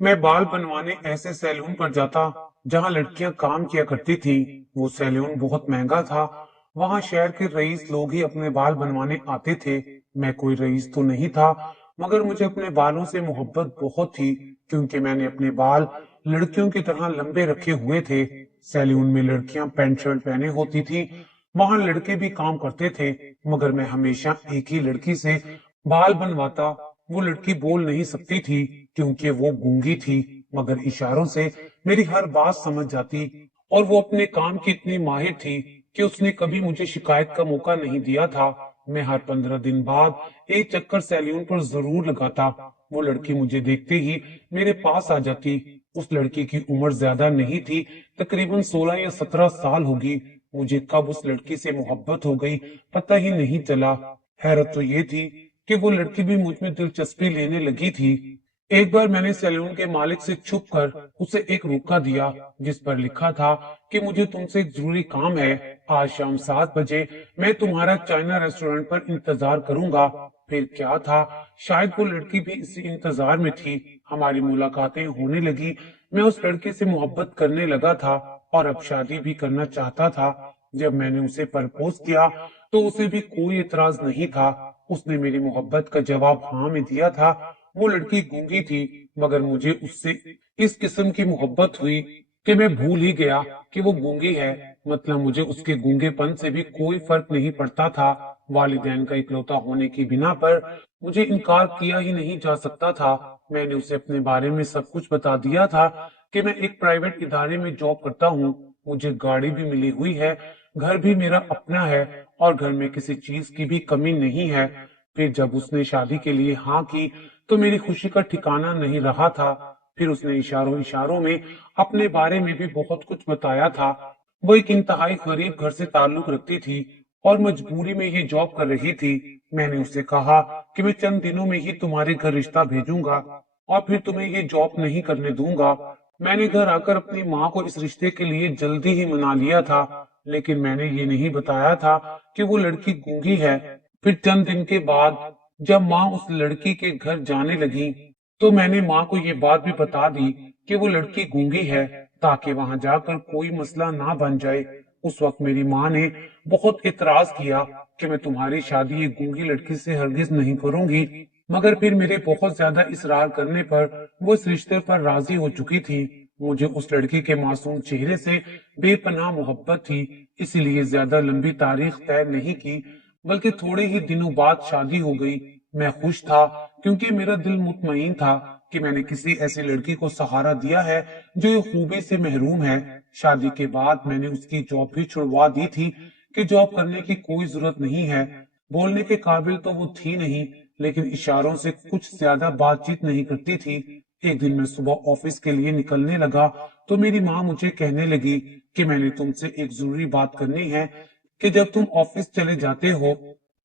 मैं बाल बनवाने ऐसे सैलून पर जाता जहां लड़कियां काम किया करती थी। वो सैलून बहुत महंगा था। वहां शहर के रईस लोग ही अपने बाल बनवाने आते थे। मैं कोई रईस तो नहीं था, मगर मुझे अपने बालों से मोहब्बत बहुत थी, क्योंकि मैंने अपने बाल लड़कियों की तरह लंबे रखे हुए थे। सैलून में लड़कियां पैंट शर्ट पहने होती थी, वहां लड़के भी काम करते थे, मगर मैं हमेशा एक ही लड़की से बाल बनवाता। वो लड़की बोल नहीं सकती थी, क्योंकि वो गूंगी थी, मगर इशारों से मेरी हर बात समझ जाती। और वो अपने काम की इतनी माहिर थी कि उसने कभी मुझे शिकायत का मौका नहीं दिया था। मैं हर 15 दिन बाद एक चक्कर सैलून पर जरूर लगाता। वो लड़की मुझे देखते ही मेरे पास आ जाती। उस लड़की की उम्र ज्यादा नहीं थी, तकरीबन 16 या 17 साल होगी। मुझे कब उस लड़की से मोहब्बत हो गई पता ही नहीं चला। हैरत तो ये थी कि वो लड़की भी मुझ में दिलचस्पी लेने लगी थी। एक बार मैंने सैलून के मालिक से छुप कर उसे एक रोका दिया, जिस पर लिखा था कि मुझे तुमसे एक जरूरी काम है। आज शाम 7 बजे मैं तुम्हारा चाइना रेस्टोरेंट पर इंतजार करूंगा। फिर क्या था, शायद वो लड़की भी इसी इंतजार में थी। हमारी मुलाकातें होने लगी। मैं उस लड़के से मोहब्बत करने लगा था और अब शादी भी करना चाहता था। जब मैंने उसे प्रपोज किया तो उसे भी कोई एतराज नहीं था। उसने मेरी मोहब्बत का जवाब हाँ में दिया था। वो लड़की गूंगी थी, मगर मुझे उससे इस किस्म की मोहब्बत हुई कि मैं भूल ही गया कि वो गूंगी है। मतलब मुझे उसके गूंगेपन से भी कोई फर्क नहीं पड़ता था। वालिदैन का इकलौता होने की बिना पर मुझे इनकार किया ही नहीं जा सकता था। मैंने उसे अपने बारे में सब कुछ बता दिया था कि मैं एक प्राइवेट इदारे में जॉब करता हूँ। मुझे गाड़ी भी मिली हुई है, घर भी मेरा अपना है, और घर में किसी चीज की भी कमी नहीं है। फिर जब उसने शादी के लिए हाँ की तो मेरी खुशी का ठिकाना नहीं रहा था। फिर उसने इशारों इशारों में अपने बारे में भी बहुत कुछ बताया था। वो एक इंतहाई गरीब घर से ताल्लुक रखती थी और मजबूरी में ये जॉब कर रही थी। मैंने उससे कहा कि मैं चंद दिनों में ही तुम्हारे घर रिश्ता भेजूंगा और फिर तुम्हें ये जॉब नहीं करने दूंगा। मैंने घर आकर अपनी माँ को इस रिश्ते के लिए जल्दी ही मना लिया था, लेकिन मैंने ये नहीं बताया था कि वो लड़की गूंगी है। फिर चंद दिन के बाद जब माँ उस लड़की के घर जाने लगी तो मैंने माँ को ये बात भी बता दी कि वो लड़की गूंगी है, ताकि वहां जाकर कोई मसला ना बन जाए। उस वक्त मेरी माँ ने बहुत इतराज किया कि मैं तुम्हारी शादी एक गूंगी लड़की से हरगिज नहीं करूंगी, मगर फिर मेरे बहुत ज्यादा इसरार करने पर वो इस रिश्ते पर राजी हो चुकी थी। मुझे उस लड़की के मासूम चेहरे से बेपनाह मोहब्बत थी, इसलिए ज्यादा लंबी तारीख तय नहीं की, बल्कि थोड़े ही दिनों बाद शादी हो गई। मैं खुश था, क्योंकि मेरा दिल मुतमईन था कि मैंने किसी ऐसी लड़की को सहारा दिया है जो ये खूबी से महरूम है। शादी के बाद मैंने उसकी जॉब भी छुड़वा दी थी कि जॉब करने की कोई जरूरत नहीं है। बोलने के काबिल तो वो थी नहीं, लेकिन इशारों से कुछ ज्यादा बातचीत नहीं करती थी। एक दिन मैं सुबह ऑफिस के लिए निकलने लगा तो मेरी माँ मुझे कहने लगी कि मैंने तुमसे एक जरूरी बात करनी है कि जब तुम ऑफिस चले जाते हो,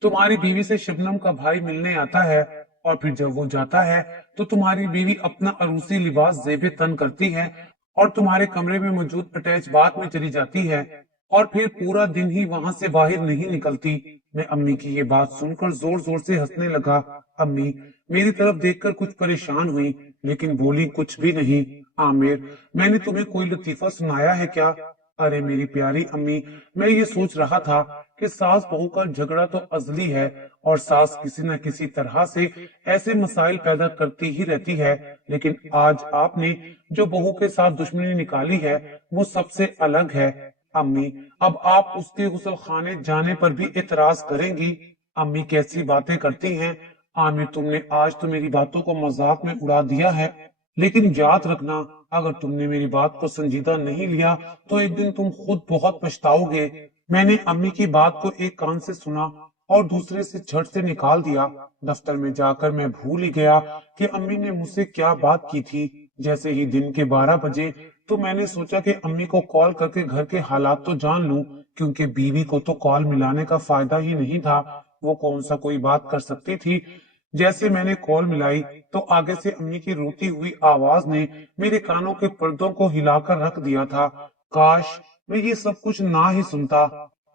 तुम्हारी बीवी से शबनम का भाई मिलने आता है, और फिर जब वो जाता है तो तुम्हारी बीवी अपना अरूसी लिबास जेबे तन करती है और तुम्हारे कमरे में मौजूद अटैच बाथ में चली जाती है, और फिर पूरा दिन ही वहां से बाहर नहीं निकलती। मैं अम्मी की ये बात सुनकर जोर जोर से हंसने लगा। अम्मी मेरी तरफ देखकर कुछ परेशान हुई, लेकिन बोली कुछ भी नहीं। आमिर, मैंने तुम्हें कोई लतीफा सुनाया है क्या? अरे मेरी प्यारी अम्मी, मैं ये सोच रहा था कि सास बहू का झगड़ा तो अजली है, और सास किसी न किसी तरह से ऐसे मसाइल पैदा करती ही रहती है, लेकिन आज आपने जो बहू के साथ दुश्मनी निकाली है वो सबसे अलग है। अम्मी, अब आप उसके गुसल खाने जाने पर भी एतराज करेंगी? अम्मी कैसी बातें करती हैं? आमिर, तुमने आज तो मेरी बातों को मजाक में उड़ा दिया है, लेकिन याद रखना, अगर तुमने मेरी बात को संजीदा नहीं लिया तो एक दिन तुम खुद बहुत पछताओगे। मैंने अम्मी की बात को एक कान से सुना और दूसरे से झट से निकाल दिया। दफ्तर में जाकर मैं भूल ही गया कि अम्मी ने मुझसे क्या बात की थी। जैसे ही दिन के 12 बजे तो मैंने सोचा कि अम्मी को कॉल करके घर के हालात तो जान लूं, क्योंकि बीवी को तो कॉल मिलाने का फायदा ही नहीं था। वो कौन सा कोई बात कर सकती थी। जैसे मैंने कॉल मिलाई तो आगे से अम्मी की रोती हुई आवाज ने मेरे कानों के पर्दों को हिलाकर रख दिया था। काश मैं ये सब कुछ ना ही सुनता।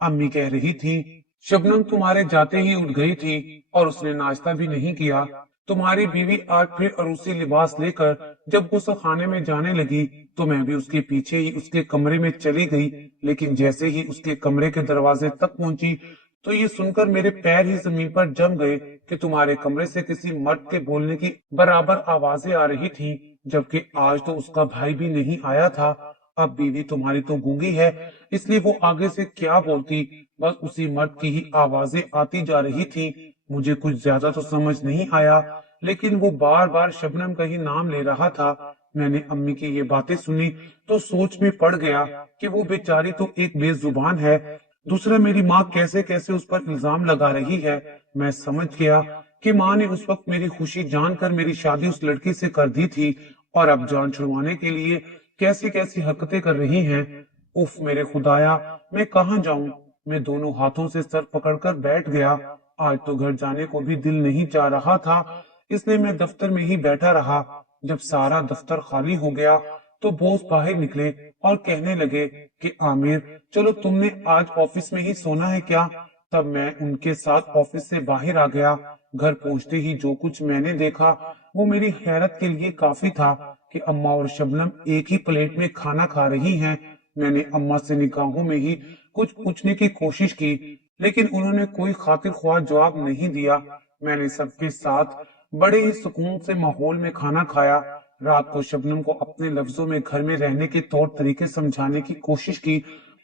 अम्मी कह रही थी, शबनम तुम्हारे जाते ही उठ गई थी और उसने नाश्ता भी नहीं किया। तुम्हारी बीवी आज फिर अरूसी लिबास लेकर जब गुस्ल खाने में जाने लगी तो मैं भी उसके पीछे ही उसके कमरे में चली गई, लेकिन जैसे ही उसके कमरे के दरवाजे तक पहुंची तो ये सुनकर मेरे पैर ही जमीन पर जम गए कि तुम्हारे कमरे से किसी मर्द के बोलने की बराबर आवाजें आ रही थी, जबकि आज तो उसका भाई भी नहीं आया था। अब बीवी तुम्हारी तो गूंगी है, इसलिए वो आगे से क्या बोलती, बस उसी मर्द की ही आवाजें आती जा रही थी। मुझे कुछ ज्यादा तो समझ नहीं आया, लेकिन वो बार बार शबनम का ही नाम ले रहा था। मैंने अम्मी की ये बातें सुनी तो सोच में पड़ गया कि वो बेचारी तो एक बेजुबान है, दूसरा मेरी माँ कैसे कैसे उस पर इल्जाम लगा रही है। मैं समझ गया कि माँ ने उस वक्त मेरी खुशी जानकर मेरी शादी उस लड़की से कर दी थी, और अब जान छुड़वाने के लिए कैसी कैसी हरकतें कर रही हैं। उफ मेरे खुदाया, मैं कहाँ जाऊं। मैं दोनों हाथों से सर पकड़कर बैठ गया। आज तो घर जाने को भी दिल नहीं चाह रहा था, इसलिए मैं दफ्तर में ही बैठा रहा। जब सारा दफ्तर खाली हो गया तो बॉस बाहर निकले और कहने लगे कि आमिर, चलो तुमने आज ऑफिस में ही सोना है क्या। तब मैं उनके साथ ऑफिस से बाहर आ गया। घर पहुंचते ही जो कुछ मैंने देखा वो मेरी हैरत के लिए काफी था कि अम्मा और शबनम एक ही प्लेट में खाना खा रही हैं। मैंने अम्मा से निगाहों में ही कुछ पूछने की कोशिश की, लेकिन उन्होंने कोई खातिर ख्वाह जवाब नहीं दिया। मैंने सबके साथ बड़े ही सुकून से माहौल में खाना खाया। रात को शबनम को अपने लफ्जों में घर में रहने के तौर तरीके समझाने की कोशिश की।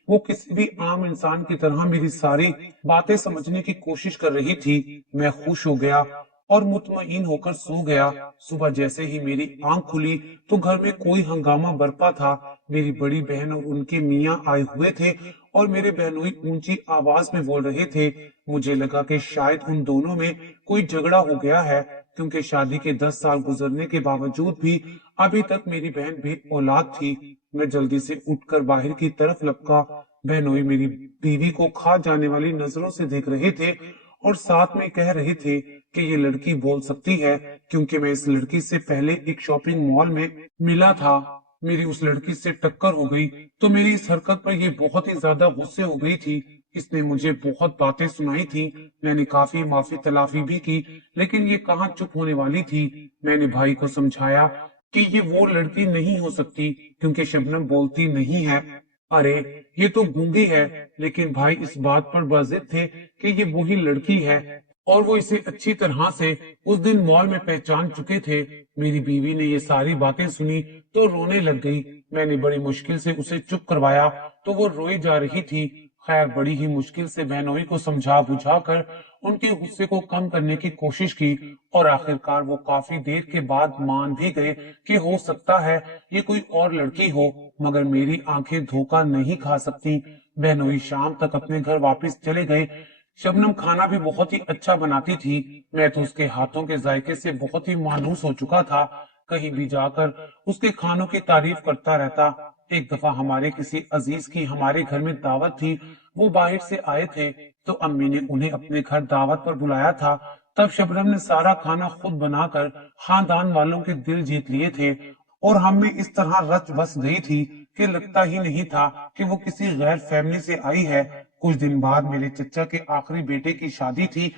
वो किसी भी आम इंसान की तरह मेरी सारी बातें समझने की कोशिश कर रही थी। मैं खुश हो गया और मुतमईन होकर सो गया। सुबह जैसे ही मेरी आंख खुली तो घर में कोई हंगामा बरपा था। मेरी बड़ी बहन और उनके मियाँ आए हुए थे और मेरे बहनोई ऊंची आवाज में बोल रहे थे। मुझे लगा कि शायद उन दोनों में कोई झगड़ा हो गया है, क्योंकि शादी के 10 साल गुजरने के बावजूद भी अभी तक मेरी बहन भी औलाद थी। मैं जल्दी से उठकर बाहर की तरफ लपका। बहनोई मेरी बीवी को खा जाने वाली नजरों से देख रहे थे और साथ में कह रहे थे कि ये लड़की बोल सकती है, क्योंकि मैं इस लड़की से पहले एक शॉपिंग मॉल में मिला था। मेरी उस लड़की से टक्कर हो गई तो मेरी इस हरकत पर ये बहुत ही ज्यादा गुस्से हो गई थी। इसने मुझे बहुत बातें सुनाई थी। मैंने काफी माफी तलाफी भी की, लेकिन ये कहाँ चुप होने वाली थी। मैंने भाई को समझाया कि ये वो लड़की नहीं हो सकती, क्योंकि शबनम बोलती नहीं है। अरे ये तो गूंगी है, लेकिन भाई इस बात पर बाजिद थे कि ये वही लड़की है, और वो इसे अच्छी तरह से उस दिन मॉल में पहचान चुके थे। मेरी बीवी ने ये सारी बातें सुनी तो रोने लग गई। मैंने बड़ी मुश्किल से उसे चुप करवाया तो वो रोई जा रही थी। खैर बड़ी ही मुश्किल से बहनोई को समझा बुझा कर उनके गुस्से को कम करने की कोशिश की, और आखिरकार वो काफी देर के बाद मान भी गए कि हो सकता है ये कोई और लड़की हो, मगर मेरी आंखें धोखा नहीं खा सकती। बहनोई शाम तक अपने घर वापस चले गए। शबनम खाना भी बहुत ही अच्छा बनाती थी। मैं तो उसके हाथों के जायके से बहुत ही मायूस हो चुका था। कहीं भी जाकर उसके खानों की तारीफ करता रहता। एक दफा हमारे किसी अजीज की हमारे घर में दावत थी। वो बाहर से आए थे तो अम्मी ने उन्हें अपने घर दावत पर बुलाया था। तब शबनम ने सारा खाना खुद बनाकर खानदान वालों के दिल जीत लिए थे, और हम में इस तरह रच बस गई थी कि लगता ही नहीं था कि वो किसी गैर फैमिली से आई है। कुछ दिन बाद मेरे चचा के आखिरी बेटे की शादी थी।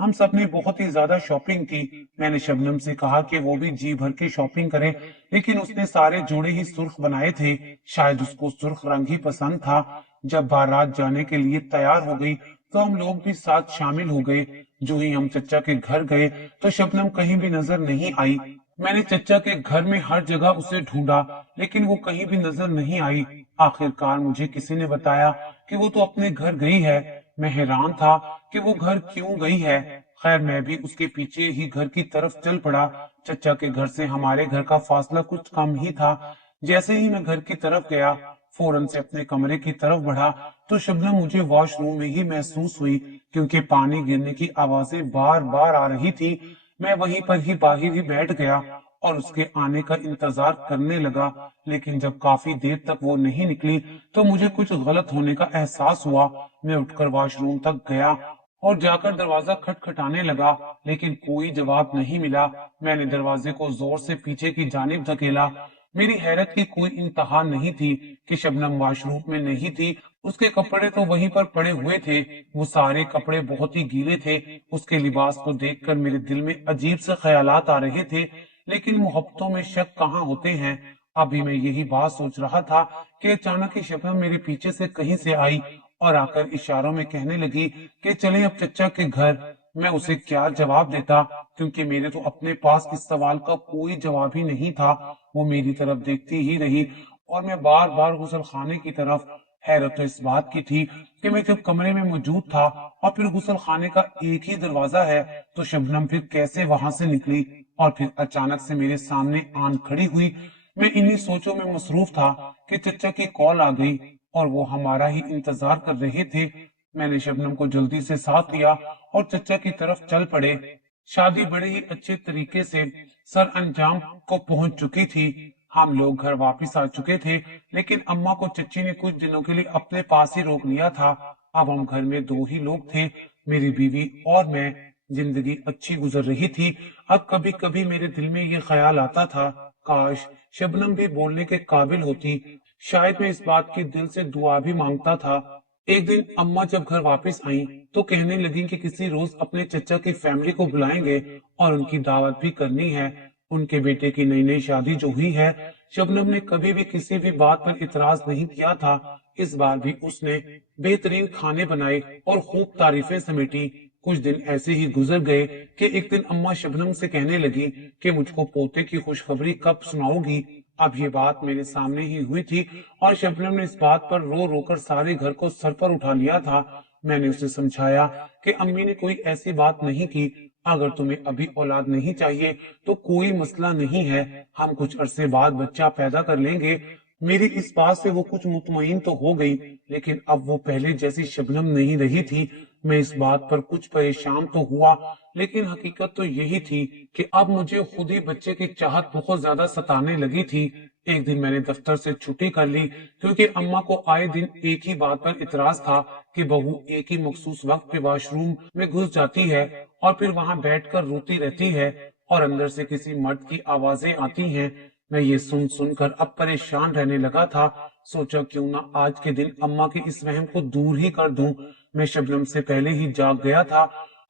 हम सब ने बहुत ही ज्यादा शॉपिंग की। मैंने शबनम से कहा कि वो भी जी भर की शॉपिंग करे, लेकिन उसने सारे जोड़े ही सुर्ख बनाए थे। शायद उसको सुर्ख रंग ही पसंद था। जब बारात जाने के लिए तैयार हो गई तो हम लोग भी साथ शामिल हो गए। जो ही हम चचा के घर गए तो शबनम कहीं भी नजर नहीं आई। मैंने चचा के घर में हर जगह उसे ढूंढा, लेकिन वो कहीं भी नजर नहीं आई। आखिरकार मुझे किसी ने बताया कि वो तो अपने घर गई है। मैं हैरान था कि वो घर क्यों गई है। खैर मैं भी उसके पीछे ही घर की तरफ चल पड़ा। चचा के घर से हमारे घर का फासला कुछ कम ही था। जैसे ही मैं घर की तरफ गया, फौरन से अपने कमरे की तरफ बढ़ा तो शबनम मुझे वॉशरूम में ही महसूस हुई, क्योंकि पानी गिरने की आवाजें बार बार आ रही थी। मैं वहीं पर ही बाहर ही बैठ गया और उसके आने का इंतजार करने लगा, लेकिन जब काफी देर तक वो नहीं निकली तो मुझे कुछ गलत होने का एहसास हुआ। मैं उठकर वॉशरूम तक गया और जाकर दरवाजा खटखटाने लगा, लेकिन कोई जवाब नहीं मिला। मैंने दरवाजे को जोर से पीछे की जानिब धकेला, मेरी हैरत की कोई इंतहा नहीं थी कि शबनम वॉशरूम में नहीं थी। उसके कपड़े तो वहीं पर पड़े हुए थे। वो सारे कपड़े बहुत ही गीले थे। उसके लिबास को देखकर मेरे दिल में अजीब से ख्यालात आ रहे थे, लेकिन मोहब्बतों में शक कहाँ होते हैं। अभी मैं यही बात सोच रहा था कि अचानक ही शबनम मेरे पीछे से कहीं से आई और आकर इशारों में कहने लगी कि चलें अब चचा के घर। मैं उसे क्या जवाब देता, क्योंकि मेरे तो अपने पास इस सवाल का कोई जवाब ही नहीं था। वो मेरी तरफ देखती ही रही और मैं बार बार गुसल खाने की तरफ। हैरत तो इस बात की थी कि मैं जब कमरे में मौजूद था और फिर गुसल खाने का एक ही दरवाजा है, तो शबनम फिर कैसे वहां से निकली और फिर अचानक से मेरे सामने आन खड़ी हुई। मैं इन्हीं सोचों में मसरूफ था कि चचा की कॉल आ गई और वो हमारा ही इंतजार कर रहे थे। मैंने शबनम को जल्दी से साथ लिया और चचा की तरफ चल पड़े। शादी बड़े ही अच्छे तरीके से सर अंजाम को पहुंच चुकी थी। हम लोग घर वापस आ चुके थे, लेकिन अम्मा को चच्ची ने कुछ दिनों के लिए अपने पास ही रोक लिया था। अब हम घर में दो ही लोग थे, मेरी बीवी और मैं। जिंदगी अच्छी गुजर रही थी। अब कभी कभी मेरे दिल में ये ख्याल आता था, काश शबनम भी बोलने के काबिल होती। शायद मैं इस बात की दिल से दुआ भी मांगता था। एक दिन अम्मा जब घर वापस आई तो कहने लगी कि किसी रोज अपने चचा की फैमिली को बुलाएंगे और उनकी दावत भी करनी है। उनके बेटे की नई नई शादी जो हुई है। शबनम ने कभी भी किसी भी बात पर इतराज नहीं किया था। इस बार भी उसने बेहतरीन खाने बनाए और खूब तारीफें समेटी। कुछ दिन ऐसे ही गुजर गए कि एक दिन अम्मा शबनम से कहने लगी कि मुझको पोते की खुशखबरी कब सुनाओगी। अब ये बात मेरे सामने ही हुई थी और शबनम ने इस बात पर रो रो कर सारे घर को सर पर उठा लिया था। मैंने उसे समझाया कि अम्मी ने कोई ऐसी बात नहीं की। अगर तुम्हें अभी औलाद नहीं चाहिए तो कोई मसला नहीं है, हम कुछ अरसे बाद बच्चा पैदा कर लेंगे। मेरी इस बात से वो कुछ मुतमईन तो हो गई, लेकिन अब वो पहले जैसी शबनम नहीं रही थी। मैं इस बात पर कुछ परेशान तो हुआ, लेकिन हकीकत तो यही थी कि अब मुझे खुद ही बच्चे की चाहत बहुत ज्यादा सताने लगी थी। एक दिन मैंने दफ्तर से छुट्टी कर ली, क्योंकि अम्मा को आए दिन एक ही बात पर इतराज था कि बहू एक ही मखसूस वक्त पे वॉशरूम में घुस जाती है और फिर वहां बैठकर रोती रहती है और अंदर से किसी मर्द की आवाजें आती हैं। मैं ये सुन सुनकर अब परेशान रहने लगा था। सोचा क्यों ना आज के दिन अम्मा के इस वहम को दूर ही कर दूं। मैं शबनम से पहले ही जाग गया था।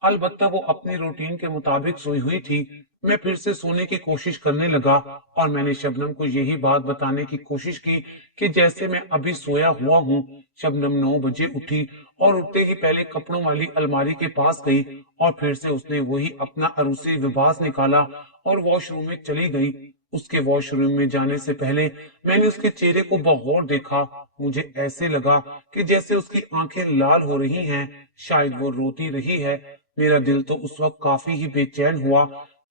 अलबत्ता वो अपनी रूटीन के मुताबिक सोई हुई थी। मैं फिर से सोने की कोशिश करने लगा और मैंने शबनम को यही बात बताने की कोशिश की कि जैसे मैं अभी सोया हुआ हूँ। शबनम 9 बजे उठी और उठते ही पहले कपड़ों वाली अलमारी के पास गई और फिर से उसने वही अपना अरूसी लिबास निकाला और वॉशरूम में चली गई। उसके वॉशरूम में जाने से पहले मैंने उसके चेहरे को बगौर देखा। मुझे ऐसे लगा कि जैसे उसकी आंखें लाल हो रही हैं, शायद वो रोती रही है। मेरा दिल तो उस वक्त काफी ही बेचैन हुआ,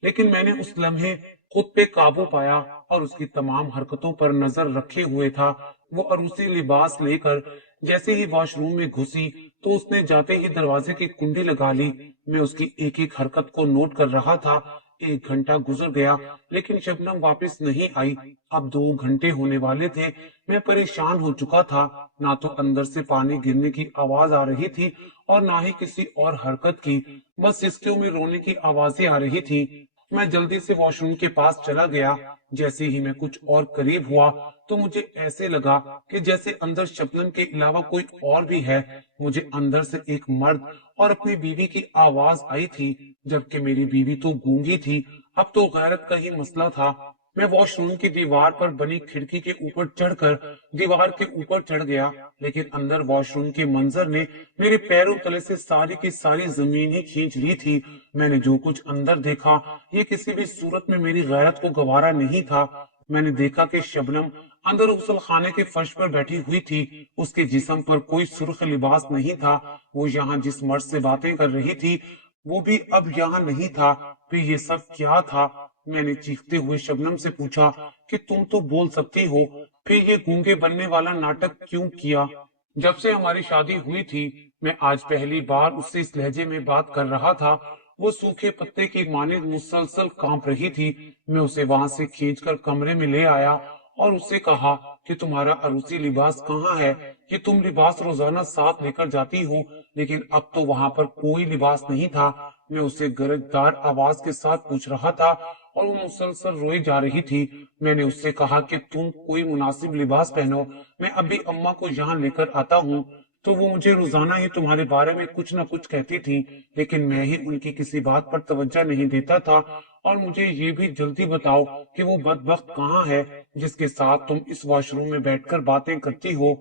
लेकिन मैंने उस लम्हे खुद पे काबू पाया और उसकी तमाम हरकतों पर नजर रखे हुए था। वो अरूसी लिबास लेकर जैसे ही वॉशरूम में घुसी तो उसने जाते ही दरवाजे की कुंडी लगा ली। मैं उसकी एक एक हरकत को नोट कर रहा था। 1 घंटा गुजर गया, लेकिन शबनम वापस नहीं आई। अब 2 घंटे होने वाले थे। मैं परेशान हो चुका था। ना तो अंदर से पानी गिरने की आवाज आ रही थी और ना ही किसी और हरकत की। बस सिसकियों में रोने की आवाजें आ रही थी। मैं जल्दी से वॉशरूम के पास चला गया। जैसे ही मैं कुछ और करीब हुआ तो मुझे ऐसे लगा कि जैसे अंदर शबनम के अलावा कोई और भी है। मुझे अंदर से एक मर्द और अपनी बीवी की आवाज आई थी, जबकि मेरी बीवी तो गूंगी थी। अब तो गैरत का ही मसला था। मैं वॉशरूम की दीवार पर बनी खिड़की के ऊपर चढ़कर दीवार के ऊपर चढ़ गया, लेकिन अंदर वॉशरूम के मंजर ने मेरे पैरों तले से सारी की सारी जमीन ही खींच ली थी। मैंने जो कुछ अंदर देखा, ये किसी भी सूरत में मेरी गैरत को गवारा नहीं था। मैंने देखा कि शबनम अंदर गुसल खाने के फर्श पर बैठी हुई थी। उसके जिस्म पर कोई सुर्ख लिबास नहीं था। वो यहाँ जिस मर्द से बातें कर रही थी, वो भी अब यहाँ नहीं था। फिर ये सब क्या था? मैंने चीखते हुए शबनम से पूछा कि तुम तो बोल सकती हो, फिर ये गूंगे बनने वाला नाटक क्यों किया? जब से हमारी शादी हुई थी, मैं आज पहली बार उससे इस लहजे में बात कर रहा था। वो सूखे पत्ते की मानिंद मुसलसल कांप रही थी। मैं उसे वहां से खींचकर कमरे में ले आया और उससे कहा कि तुम्हारा अरूसी लिबास कहाँ है? कि तुम लिबास रोजाना साथ लेकर जाती हो, लेकिन अब तो वहां पर कोई लिबास नहीं था। मैं उसे गरजदार आवाज के साथ पूछ रहा था और वो मुसलसल रोई जा रही थी। मैंने उससे कहा कि तुम कोई मुनासिब लिबास पहनो, मैं अभी अम्मा को यहाँ लेकर आता हूँ। तो वो मुझे रोजाना ही तुम्हारे बारे में कुछ न कुछ कहती थी, लेकिन मैं ही उनकी किसी बात पर तवज्जो नहीं देता था। और मुझे ये भी जल्दी बताओ कि वो बदबख्त कहाँ है जिसके साथ तुम इस वॉशरूम में बैठकर बातें करती हो।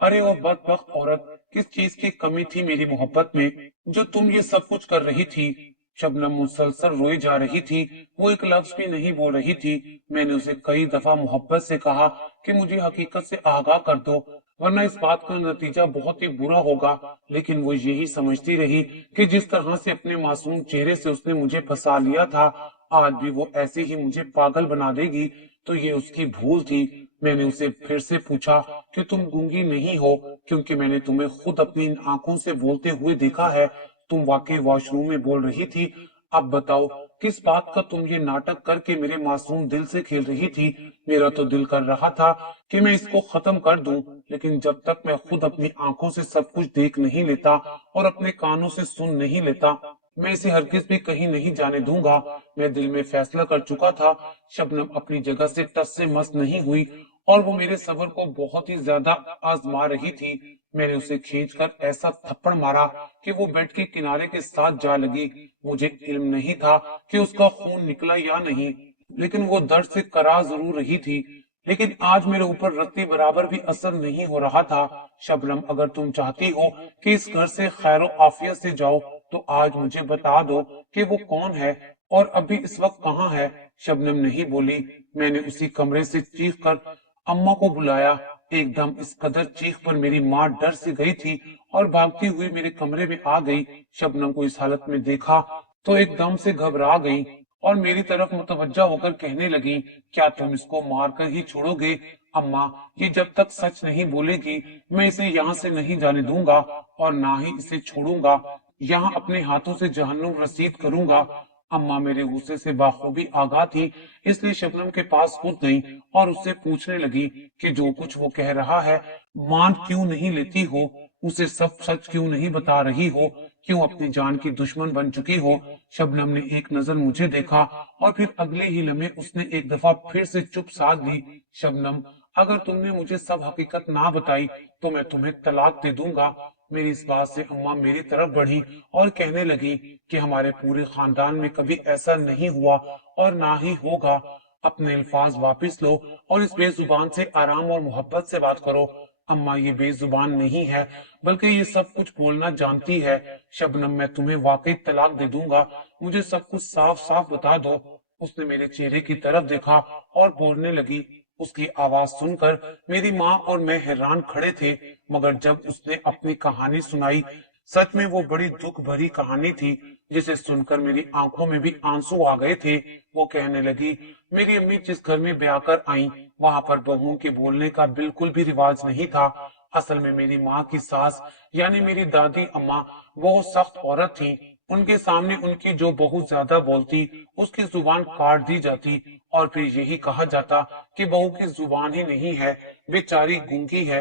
अरे वो बदबख्त औरत, किस चीज की कमी थी मेरी मोहब्बत में जो तुम ये सब कुछ कर रही थी। शबनम मुसलसल रोई जा रही थी, वो एक लफ्ज भी नहीं बोल रही थी। मैंने उसे कई दफा मोहब्बत से कहा कि मुझे हकीकत से आगाह कर दो, वरना इस बात का नतीजा बहुत ही बुरा होगा। लेकिन वो यही समझती रही कि जिस तरह से अपने मासूम चेहरे से उसने मुझे फंसा लिया था, आज भी वो ऐसे ही मुझे पागल बना देगी। तो ये उसकी भूल थी। मैंने उसे फिर से पूछा कि तुम गूंगी नहीं हो, क्योंकि मैंने तुम्हें खुद अपनी इन आंखों से बोलते हुए देखा है। तुम वाकई वॉशरूम में बोल रही थी। अब बताओ, किस बात का तुम ये नाटक करके मेरे मासूम दिल से खेल रही थी। मेरा तो दिल कर रहा था कि मैं इसको खत्म कर दूं, लेकिन जब तक मैं खुद अपनी आंखों से सब कुछ देख नहीं लेता और अपने कानों से सुन नहीं लेता, मैं इसे हरगिज भी कहीं नहीं जाने दूंगा। मैं दिल में फैसला कर चुका था। शबनम अपनी जगह से टस से मस नहीं हुई और वो मेरे सब्र को बहुत ही ज्यादा आजमा रही थी। मैंने उसे खींचकर ऐसा थप्पड़ मारा कि वो बेड के किनारे के साथ जा लगी। मुझे इल्म नहीं था कि उसका खून निकला या नहीं, लेकिन वो दर्द से करा जरूर रही थी। लेकिन आज मेरे ऊपर रत्ती बराबर भी असर नहीं हो रहा था। शबनम, अगर तुम चाहती हो कि इस घर से खैर आफियत से जाओ, तो आज मुझे बता दो कि वो कौन है और अभी इस वक्त कहाँ है। शबनम नहीं बोली। मैंने उसी कमरे से चीख कर अम्मा को बुलाया। एकदम इस कदर चीख पर मेरी माँ डर से गई थी और भागती हुई मेरे कमरे में आ गई। शबनम को इस हालत में देखा तो एकदम से घबरा गई और मेरी तरफ मुतवज्जा होकर कहने लगी, क्या तुम इसको मारकर ही छोड़ोगे? अम्मा, ये जब तक सच नहीं बोलेगी, मैं इसे यहाँ से नहीं जाने दूंगा और ना ही इसे छोड़ूंगा। यहाँ अपने हाथों से जहन्नुम रसीद करूंगा। अम्मा मेरे गुस्से से बाखूबी आगाह थी, इसलिए शबनम के पास कूद गई और उससे पूछने लगी कि जो कुछ वो कह रहा है मान क्यों नहीं लेती हो, उसे सब सच क्यों नहीं बता रही हो, क्यों अपनी जान की दुश्मन बन चुकी हो। शबनम ने एक नजर मुझे देखा और फिर अगले ही लम्हे उसने एक दफा फिर से चुप साध ली। शबनम, अगर तुमने मुझे सब हकीकत ना बताई तो मैं तुम्हें तलाक दे दूंगा। मेरी इस बात से अम्मा मेरी तरफ बढ़ी और कहने लगी कि हमारे पूरे खानदान में कभी ऐसा नहीं हुआ और ना ही होगा। अपने अल्फाज वापिस लो और इस बेजुबान से आराम और मोहब्बत से बात करो। अम्मा, ये बेजुबान नहीं है, बल्कि ये सब कुछ बोलना जानती है। शबनम, मैं तुम्हें वाकई तलाक दे दूंगा, मुझे सब कुछ साफ साफ बता दो। उसने मेरे चेहरे की तरफ देखा और बोलने लगी। उसकी आवाज सुनकर मेरी माँ और मैं हैरान खड़े थे, मगर जब उसने अपनी कहानी सुनाई, सच में वो बड़ी दुख भरी कहानी थी, जिसे सुनकर मेरी आंखों में भी आंसू आ गए थे। वो कहने लगी, मेरी अम्मी जिस घर में ब्याह कर आई, वहां पर बहुओं के बोलने का बिल्कुल भी रिवाज नहीं था। असल में मेरी माँ की सास यानी मेरी दादी अम्मा बहुत सख्त औरत थी। उनके सामने उनकी जो बहुत ज्यादा बोलती, उसकी जुबान काट दी जाती और फिर यही कहा जाता कि बहू की जुबान ही नहीं है, बेचारी गूंगी है।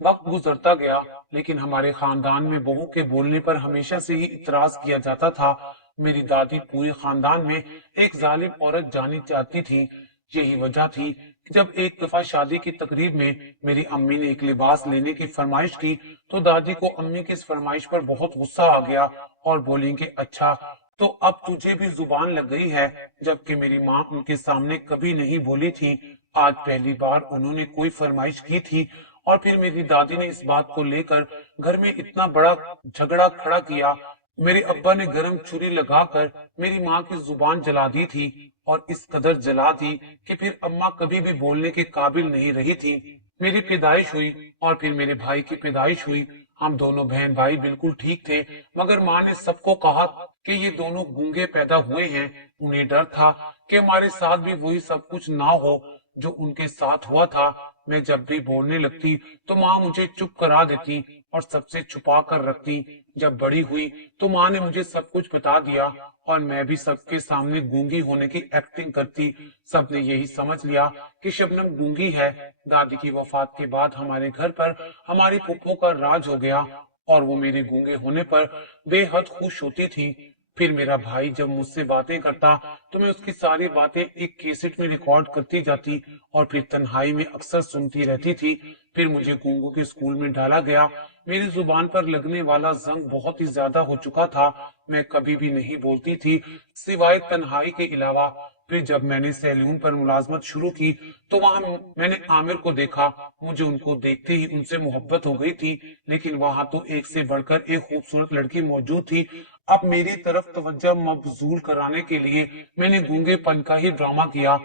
वक्त गुजरता गया, लेकिन हमारे खानदान में बहू के बोलने पर हमेशा से ही इतराज किया जाता था। मेरी दादी पूरे खानदान में एक जालिम औरत जानी जाती थी। यही वजह थी कि जब एक दफा शादी की तकरीब में मेरी अम्मी ने एक लिबास लेने की फरमाइश की, तो दादी को अम्मी की इस फरमाइश पर बहुत गुस्सा आ गया और बोली कि अच्छा, तो अब तुझे भी जुबान लग गई है, जबकि मेरी माँ उनके सामने कभी नहीं बोली थी। आज पहली बार उन्होंने कोई फरमाइश की थी और फिर मेरी दादी ने इस बात को लेकर घर में इतना बड़ा झगड़ा खड़ा किया। मेरे अब्बा ने गरम छुरी लगाकर मेरी माँ की जुबान जला दी थी और इस कदर जला दी कि फिर अम्मा कभी भी बोलने के काबिल नहीं रही थी। मेरी पैदाइश हुई और फिर मेरे भाई की पैदाइश हुई। हम दोनों बहन भाई बिल्कुल ठीक थे, मगर माँ ने सबको कहा कि ये दोनों गूंगे पैदा हुए हैं। उन्हें डर था कि हमारे साथ भी वही सब कुछ ना हो जो उनके साथ हुआ था। मैं जब भी बोलने लगती तो माँ मुझे चुप करा देती और सबसे छुपा कर रखती। जब बड़ी हुई तो माँ ने मुझे सब कुछ बता दिया और मैं भी सबके सामने गूंगी होने की एक्टिंग करती। सबने यही समझ लिया कि शबनम गूंगी है। दादी की वफात के बाद हमारे घर पर हमारी फूफो का राज हो गया और वो मेरे गूंगे होने पर बेहद खुश होती थी। پھر میرا بھائی جب مجھ سے باتیں کرتا تو میں اس کی ساری باتیں ایک کیسٹ میں ریکارڈ کرتی جاتی اور پھر تنہائی میں اکثر سنتی رہتی تھی۔ پھر مجھے گونگوں کے اسکول میں ڈالا گیا۔ میری زبان پر لگنے والا زنگ بہت ہی زیادہ ہو چکا تھا۔ میں کبھی بھی نہیں بولتی تھی سوائے تنہائی کے علاوہ۔ پھر جب میں نے سیلون پر ملازمت شروع کی تو وہاں میں نے عامر کو دیکھا۔ مجھے ان کو دیکھتے ہی ان سے محبت ہو گئی تھی، لیکن وہاں تو ایک سے بڑھ کر ایک خوبصورت لڑکی موجود تھی۔ اب میری طرف توجہ مبذول کرانے کے لیے میں نے گونگے پن کا ہی ڈرامہ کیا،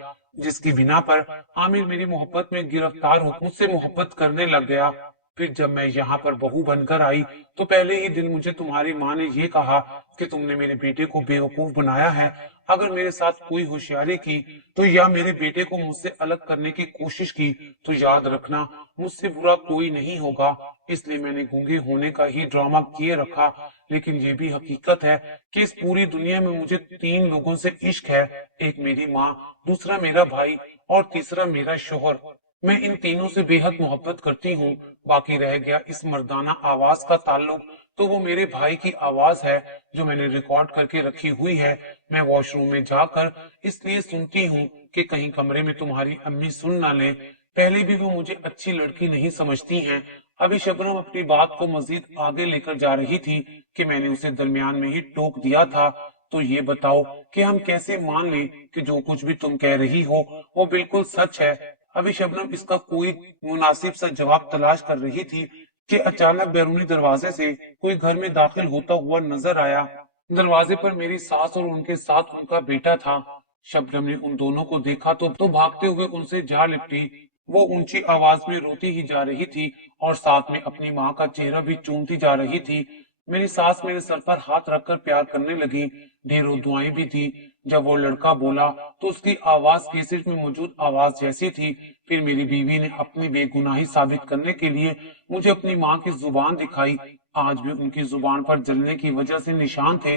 جس کی بنا پر عامر میری محبت میں گرفتار ہو مجھ سے محبت کرنے لگ گیا۔ پھر جب میں یہاں پر بہو بن کر آئی تو پہلے ہی دن مجھے تمہاری ماں نے یہ کہا کہ تم نے میرے بیٹے کو بیوقوف بنایا ہے۔ اگر میرے ساتھ کوئی ہوشیاری کی تو یا میرے بیٹے کو مجھ سے الگ کرنے کی کوشش کی تو یاد رکھنا مجھ سے برا کوئی نہیں ہوگا۔ اس لیے میں نے گونگے ہونے کا ہی ڈرامہ کیے رکھا، لیکن یہ بھی حقیقت ہے کہ اس پوری دنیا میں مجھے 3 لوگوں سے عشق ہے، ایک میری ماں، دوسرا میرا بھائی اور تیسرا میرا شوہر۔ میں ان تینوں سے بے حد محبت کرتی ہوں۔ باقی رہ گیا اس مردانہ آواز کا تعلق، تو وہ میرے بھائی کی آواز ہے جو میں نے ریکارڈ کر کے رکھی ہوئی ہے۔ میں واش روم میں جا کر اس لیے سنتی ہوں کہ کہیں کمرے میں تمہاری امی سن نہ لیں۔ پہلے بھی وہ مجھے اچھی لڑکی نہیں سمجھتی ہیں۔ ابھی شبنم اپنی بات کو مزید آگے لے کر جا رہی تھی کہ میں نے اسے درمیان میں ہی ٹوک دیا تھا۔ تو یہ بتاؤ کہ ہم کیسے مان لیں کہ جو کچھ بھی تم کہہ رہی ہو وہ بالکل سچ ہے؟ ابھی شبنم اس کا کوئی مناسب سا جواب تلاش کر رہی تھی کہ اچانک بیرونی دروازے سے کوئی گھر میں داخل ہوتا ہوا نظر آیا۔ دروازے پر میری ساس اور ان کے ساتھ ان کا بیٹا تھا۔ شبنم نے ان دونوں کو دیکھا تو بھاگتے ہوئے ان سے جا لپٹی۔ وہ اونچی آواز میں روتی ہی جا رہی تھی اور ساتھ میں اپنی ماں کا چہرہ بھی چومتی جا رہی تھی۔ میری ساس میرے سر پر ہاتھ رکھ کر پیار کرنے لگی، ڈھیروں دعائیں بھی تھی۔ جب وہ لڑکا بولا تو اس کی آواز کیسٹ میں موجود آواز جیسی تھی۔ پھر میری بیوی نے اپنی بے گناہی ثابت کرنے کے لیے مجھے اپنی ماں کی زبان دکھائی۔ آج بھی ان کی زبان پر جلنے کی وجہ سے نشان تھے۔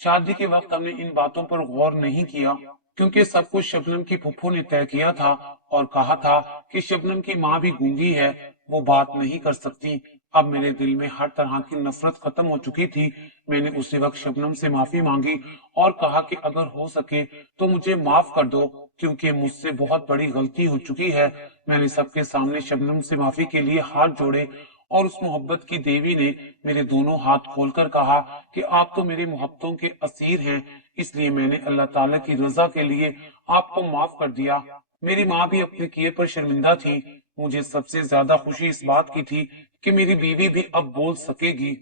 شادی کے وقت ہم نے ان باتوں پر غور نہیں کیا، کیونکہ سب کچھ شبنم کی پھپھو نے طے کیا تھا اور کہا تھا کہ شبنم کی ماں بھی گونگی ہے، وہ بات نہیں کر سکتی۔ اب میرے دل میں ہر طرح کی نفرت ختم ہو چکی تھی۔ میں نے اسی وقت شبنم سے معافی مانگی اور کہا کہ اگر ہو سکے تو مجھے معاف کر دو، کیونکہ مجھ سے بہت بڑی غلطی ہو چکی ہے۔ میں نے سب کے سامنے شبنم سے معافی کے لیے ہاتھ جوڑے اور اس محبت کی دیوی نے میرے دونوں ہاتھ کھول کر کہا کہ آپ تو میری محبتوں کے اسیر ہیں، اس لیے میں نے اللہ تعالیٰ کی رضا کے لیے آپ کو معاف کر دیا۔ میری ماں بھی اپنے کیے پر شرمندہ تھی۔ مجھے سب سے زیادہ خوشی اس بات کی تھی کہ میری بیوی بھی اب بول سکے گی۔